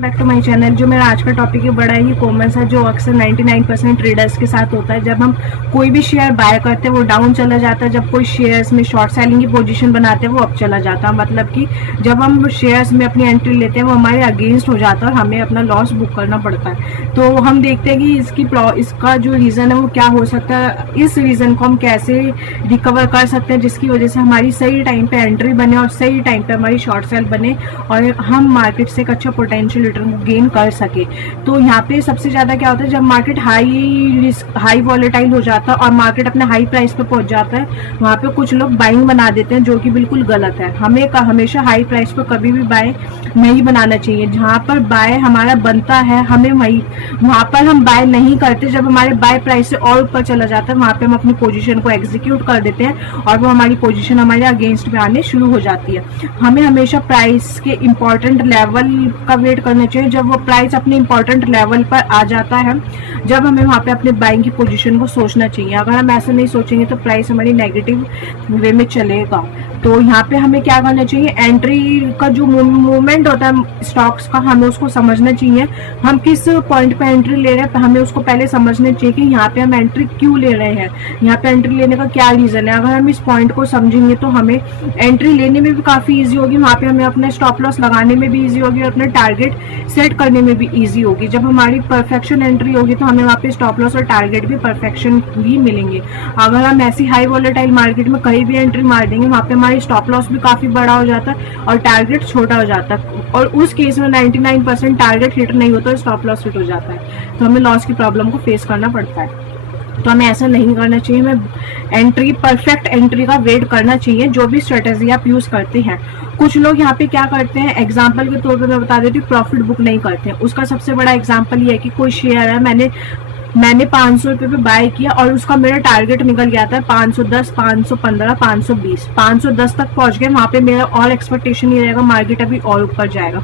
Back to my channel. जो मेरा आज का टॉपिक है बड़ा ही कॉमन सा, जो अक्सर 99% ट्रेडर्स के साथ होता है। जब हम कोई भी शेयर बाय करते हैं वो डाउन चला जाता है, जब कोई शेयर्स में शॉर्ट सेलिंग की पोजीशन बनाते हैं वो अप चला जाता है। मतलब कि जब हम शेयर्स में अपनी एंट्री लेते हैं वो हमारे अगेंस्ट हो जाता है और हमें अपना लॉस बुक करना पड़ता है। तो हम देखते हैं कि इसका जो रीज़न है वो क्या हो सकता है, इस रीज़न को हम कैसे रिकवर कर सकते हैं जिसकी वजह से हमारी सही टाइम पे एंट्री बने और सही टाइम पे हमारी शॉर्ट सेल बने और हम मार्केट से एक अच्छा पोटेंशियल रिटर्न गेन कर सके। तो यहाँ पे सबसे ज़्यादा क्या होता है, जब मार्केट हाई वॉलेटाइल हो जाता है और मार्केट अपने हाई प्राइस पे पहुंच जाता है, वहाँ पे कुछ लोग बाइंग बना देते हैं जो कि बिल्कुल गलत है। हमें हमेशा हाई प्राइस पे कभी भी बाय नहीं बनाना चाहिए। जहाँ पर बाय हमारा बनता है हमें वहाँ पर हम बाय नहीं करते। जब हमारे बाय प्राइस से और ऊपर चला जाता है वहाँ पे हम अपनी पोजीशन को एग्जीक्यूट कर देते हैं और वो हमारी पोजीशन हमारे अगेंस्ट में आने शुरू हो जाती है। हमें हमेशा प्राइस के इम्पोर्टेंट लेवल का वेट करना चाहिए। जब वो प्राइस अपने इम्पोर्टेंट लेवल पर आ जाता है, जब हमें वहाँ पे अपने बाइंग की पोजीशन को सोचना चाहिए। अगर हम ऐसा नहीं सोचेंगे तो प्राइस हमारी नेगेटिव वे में चलेगा। तो यहाँ पे हमें क्या करना चाहिए, एंट्री का जो मूवमेंट होता है स्टॉक्स का हमें उसको समझना चाहिए। हम किस पॉइंट पे एंट्री ले रहे हैं हमें उसको पहले समझना चाहिए कि यहाँ पे हम एंट्री क्यों ले रहे हैं, यहाँ पे एंट्री लेने का क्या रीजन है। अगर हम इस पॉइंट को समझेंगे तो हमें एंट्री लेने में भी काफी ईजी होगी, वहाँ पे हमें अपने स्टॉप लॉस लगाने में भी ईजी होगी और अपने टारगेट सेट करने में भी ईजी होगी। जब हमारी परफेक्शन एंट्री होगी तो हमें वहाँ पे स्टॉप लॉस और टारगेट भी परफेक्शन भी मिलेंगे। अगर हम ऐसी हाई वॉलेटाइल मार्केट में कहीं भी एंट्री मार देंगे वहाँ पे हमारी स्टॉप लॉस भी काफी बड़ा हो जाता है और टारगेट छोटा हो जाता है और उस केस में 99% टारगेट हिट नहीं होता, स्टॉप लॉस हिट हो जाता है। तो हमें लॉस की प्रॉब्लम को फेस करना पड़ता है। तो हमें ऐसा नहीं करना चाहिए। हमें परफेक्ट एंट्री का वेट करना चाहिए जो भी स्ट्रेटेजी आप यूज करते हैं। कुछ लोग यहाँ पे क्या करते हैं, एग्जाम्पल के तौर पे मैं बता देती हूँ, प्रॉफिट बुक नहीं करते हैं। उसका सबसे बड़ा एग्जाम्पल ये है कि कोई शेयर है, मैंने 500 रुपये पे बाय किया और उसका मेरा टारगेट निकल गया था 510, 515, 520, 510 तक पहुंच गए। वहां पे मेरा और एक्सपेक्टेशन ये रहेगा मार्केट अभी और ऊपर जाएगा।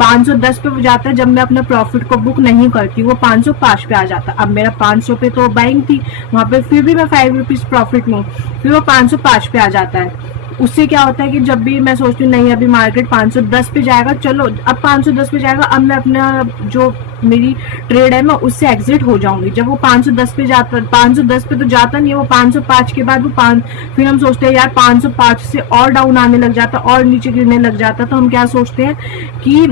510 पे जाता है, जब मैं अपने प्रॉफिट को बुक नहीं करती वो 505 पे आ जाता। अब मेरा 500 पे तो बाइंग थी, वहां पे फिर भी मैं 5 रुपीज प्रॉफिट लूँ, फिर वो 505 पे आ जाता है। उससे क्या होता है कि जब भी मैं सोचती हूँ नहीं अभी मार्केट 510 पे जाएगा, चलो अब 510 पे जाएगा, अब मैं अपना जो मेरी ट्रेड है मैं उससे एग्जिट हो जाऊंगी। जब वो 510 पे जाता, 510 पे तो जाता नहीं है, वो 505 के बाद वो फिर हम सोचते हैं यार 505 से और डाउन आने लग जाता और नीचे गिरने लग जाता। तो हम क्या सोचते हैं कि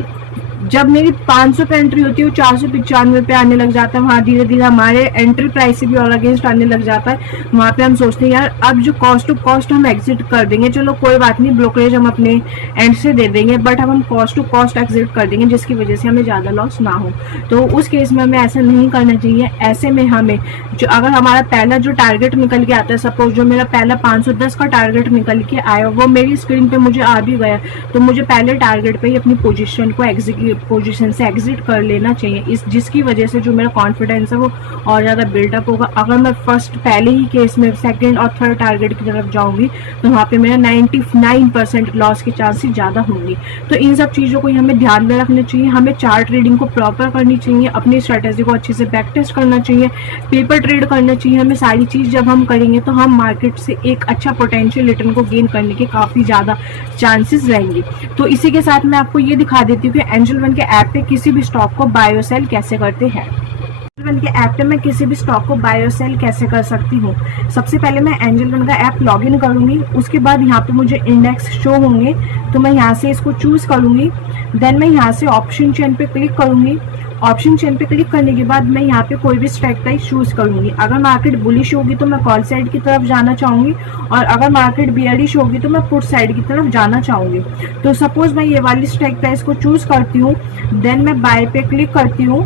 जब मेरी 500 पे एंट्री होती है वो 495 पे आने लग जाता है, वहाँ धीरे धीरे हमारे एंट्री प्राइस से भी और अगेंस्ट आने लग जाता है। वहाँ पे हम सोचते हैं यार अब जो कॉस्ट टू कॉस्ट हम एग्जिट कर देंगे, चलो कोई बात नहीं ब्रोकरेज हम अपने एंड से दे देंगे, बट हम कॉस्ट टू कॉस्ट एग्जिट कर देंगे जिसकी वजह से हमें ज़्यादा लॉस ना हो। तो उस केस में हमें ऐसा नहीं करना चाहिए। ऐसे में हमें जो अगर हमारा पहला जो टारगेट निकल के आता है, सपोज जो मेरा पहला 510 का टारगेट निकल के आया वो मेरी स्क्रीन पे मुझे आ भी गया, तो मुझे पहले टारगेट पे ही अपनी पोजीशन को पोजीशन से एग्जिट कर लेना चाहिए, जिसकी वजह से जो मेरा कॉन्फिडेंस है वो और ज़्यादा बिल्डअप होगा। अगर मैं पहले ही केस में सेकंड और थर्ड टारगेट की तरफ जाऊंगी तो वहाँ पे मेरा 99% लॉस के चांसेस ज़्यादा होंगे। तो इन सब चीज़ों को हमें ध्यान में रखना चाहिए। हमें चार्ट ट्रेडिंग को प्रॉपर करनी चाहिए, अपनी स्ट्रेटेजी को अच्छे से बैक टेस्ट करना चाहिए, पेपर ट्रेड करना चाहिए। हमें सारी चीज़ जब हम करेंगे तो हम मार्केट से एक अच्छा पोटेंशियल रिटर्न को गेन करने के काफ़ी ज़्यादा चांसेस रहेंगे। तो इसी के साथ मैं आपको ये दिखा देती हूँ कि एंजल वन के ऐप पे किसी भी स्टॉक को बाय और सेल कैसे करते हैं। एंजल वन के ऐप पे मैं किसी भी स्टॉक को बाय और सेल कैसे कर सकती हूँ। सबसे पहले मैं एंजल वन का ऐप लॉग इन करूंगी, उसके बाद यहाँ पे मुझे इंडेक्स शो होंगे तो मैं यहाँ से इसको चूज करूंगी। देन मैं यहाँ से ऑप्शन चेन पे क्लिक करूंगी। ऑप्शन चेन पे क्लिक करने के बाद मैं यहाँ पे कोई भी स्ट्राइक प्राइस चूज करूंगी। अगर मार्केट बुलिश होगी तो मैं कॉल साइड की तरफ जाना चाहूंगी और अगर मार्केट बियरिश होगी तो मैं पुट साइड की तरफ जाना चाहूंगी। तो सपोज मैं ये वाली स्ट्राइक प्राइस को चूज करती हूँ, देन मैं बाय पे क्लिक करती हूँ।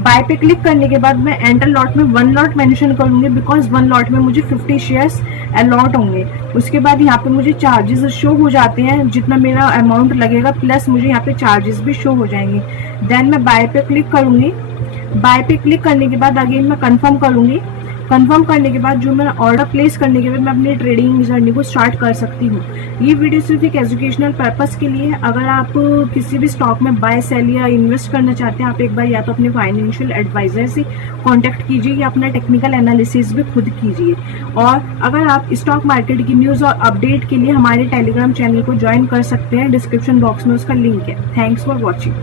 बाय पे क्लिक करने के बाद मैं एंटर लॉट में 1 लॉट मेंशन करूंगी, बिकॉज 1 लॉट में मुझे 50 शेयर्स अलॉट होंगे। उसके बाद यहाँ पे मुझे चार्जेस शो हो जाते हैं, जितना मेरा अमाउंट लगेगा प्लस मुझे यहाँ पे चार्जेस भी शो हो जाएंगे। देन मैं बाय पे क्लिक करूंगी। बाय पे क्लिक करने के बाद अगेन मैं कंफर्म करूंगी। कंफर्म करने के बाद जो मैं ऑर्डर प्लेस करने के बाद मैं अपनी ट्रेडिंग जर्नी को स्टार्ट कर सकती हूँ। ये वीडियो सिर्फ एक एजुकेशनल पर्पस के लिए है। अगर आप किसी भी स्टॉक में बाय सेल या इन्वेस्ट करना चाहते हैं, आप एक बार या तो अपने फाइनेंशियल एडवाइजर से कांटेक्ट कीजिए या अपना टेक्निकल एनालिसिस भी खुद कीजिए। और अगर आप स्टॉक मार्केट की न्यूज़ और अपडेट के लिए हमारे टेलीग्राम चैनल को ज्वाइन कर सकते हैं, डिस्क्रिप्शन बॉक्स में उसका लिंक है। Thanks for watching.